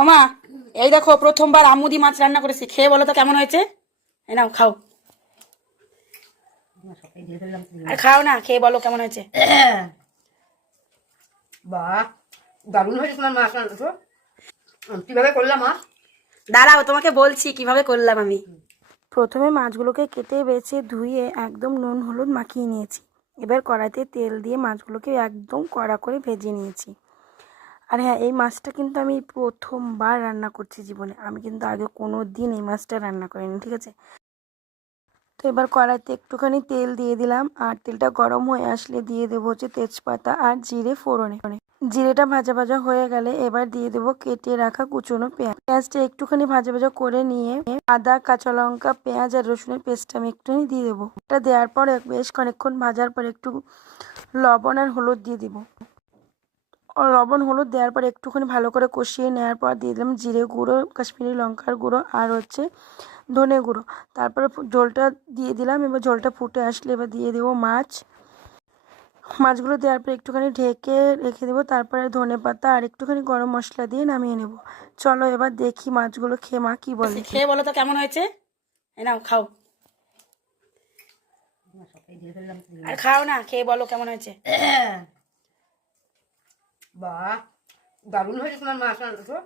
মামা, এই দেখো প্রথমবার আমুদি মাছ রান্না করেছি, খেয়ে বলো তো কেমন হয়েছে। এই নাও খাও, আর খাও না, খেয়ে বলো কেমন হয়েছে। বাহ, দারুণ হয়েছে তোমার মাছ রান্না তো। কিভাবে করলাম মা? দাঁড়াও, তোমাকে বলছি কিভাবে করলাম আমি। প্রথমে মাছগুলোকে কেটে বেছে ধুয়ে একদম নুন হলুদ মাখিয়ে নিয়েছি। এবার কড়াইতে তেল দিয়ে মাছগুলোকে একদম কড়া করে ভেজে নিয়েছি। আর হ্যাঁ, এই মাছটা কিন্তু আমি প্রথমবার রান্না করছি জীবনে। আমি কিন্তু আগে কোনো দিন এই মাছটা রান্না করিনি, ঠিক আছে। তো এবার কড়াইতে একটুখানি তেল দিয়ে দিলাম, আর তেলটা গরম হয়ে আসলে দিয়ে দেবো হচ্ছে তেজপাতা আর জিরে ফোড়নে। জিরেটা ভাজা ভাজা হয়ে গেলে এবার দিয়ে দেবো কেটে রাখা কুচনো পেঁয়াজ। পেঁয়াজটা একটুখানি ভাজা ভাজা করে নিয়ে আদা কাঁচা লঙ্কা পেঁয়াজ আর রসুনের পেস্টটা আমি একটুখানি দিয়ে দেবো। এটা দেওয়ার পর বেশ খানিকক্ষণ ভাজার পর একটু লবণ আর হলুদ দিয়ে দিব। লবণ হলুদ দেওয়ার পর একটুখানি ভালো করে কষিয়ে নেওয়ার পর দিয়ে দিলাম জিরে গুঁড়ো, কাশ্মীরি লঙ্কার গুঁড়ো আর হচ্ছে ধনে গুঁড়ো। তারপরে ঝোলটা দিয়ে দিলাম। এবার ঝোলটা ফুটে আসলে এবার দিয়ে দেবো মাছগুলো দেওয়ার পর একটুখানি ঢেকে রেখে দেবো। তারপরে ধনে পাতা আর একটুখানি গরম মশলা দিয়ে নামিয়ে নেব। চলো এবার দেখি মাছগুলো খেয়ে মা কি বলে। খেয়ে বলো তো কেমন হয়েছে। এই নাও খাও, আর খাও না, খেয়ে বলো কেমন হয়েছে। বাহ, দারুণ হয়েছে তোমার মাছ রান্না তো।